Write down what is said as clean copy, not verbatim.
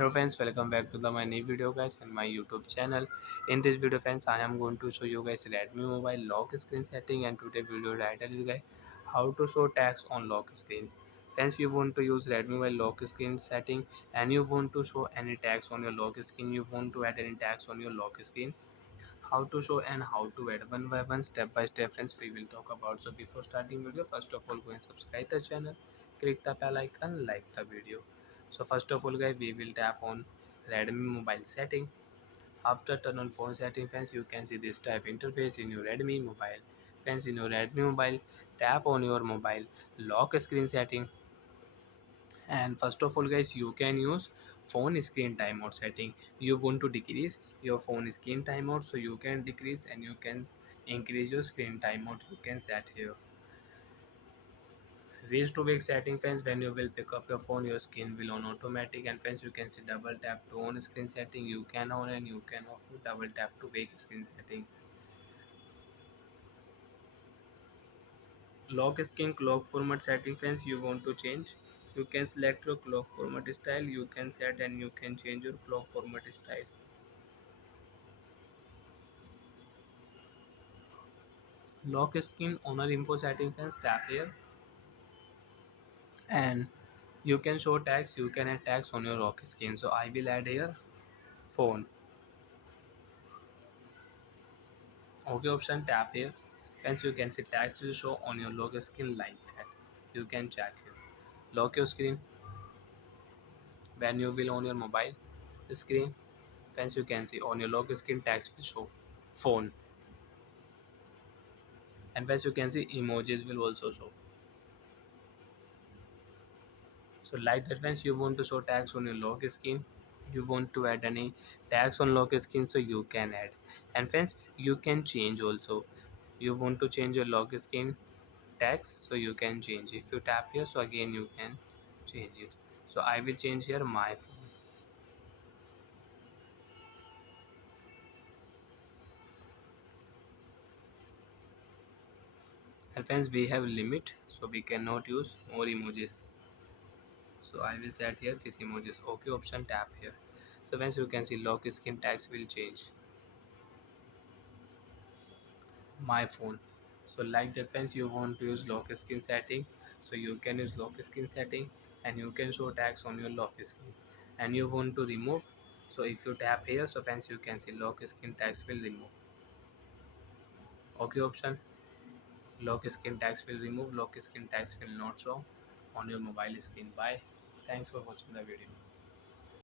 Hello friends, welcome back to my new video guys and my YouTube channel. In this video friends, I am going to show you guys Redmi mobile lock screen setting, and today video title is guys how to show text on lock screen. Friends, you want to use Redmi mobile lock screen setting and you want to show any text on your lock screen, you want to add any text on your lock screen. How to show and how to add one by one, step by step friends, we will talk about. So before starting video, first of all go and subscribe the channel, click the bell icon, like the video. So first of all guys, we will tap on Redmi mobile setting. After turn on phone setting friends, you can see this type interface in your Redmi mobile. Friends, in your Redmi mobile, tap on your mobile lock screen setting, and first of all guys, you can use phone screen timeout setting. You want to decrease your phone screen timeout, so you can decrease and you can increase your screen timeout. You can set here raise to wake setting friends. When you will pick up your phone, your screen will on automatic, and friends, you can see double tap to on screen setting, you can on and you can off. Double tap to wake screen setting. Lock screen clock format setting friends, you want to change, you can select your clock format style, you can set and you can change your clock format style. Lock screen owner info setting friends, tap here and you can show tags, you can add tags on your lock screen. So I will add here phone. Okay option, tap here. Hence you can see tags will show on your lock screen like that. You can check here. Lock your screen when you will on your mobile screen. Hence you can see on your lock screen tags will show phone, and as you can see emojis will also show. So like that, once you want to show tags on your lock screen, you want to add any tags on lock screen, so you can add. And friends, you can change also. You want to change your lock screen tags, so you can change. If you tap here, so again you can change it. So I will change here my phone. And friends, we have limit, so we cannot use more emojis. So I will set here this emojis. Okay option, tap here. So once you can see lock screen tags will change my phone. So like that friends, you want to use lock screen setting, so you can use lock screen setting and you can show tags on your lock screen. And you want to remove, so if you tap here, so friends, you can see lock screen tags will remove. Okay option, lock screen tags will remove, lock screen tags will not show on your mobile screen. Bye, thanks for watching the video.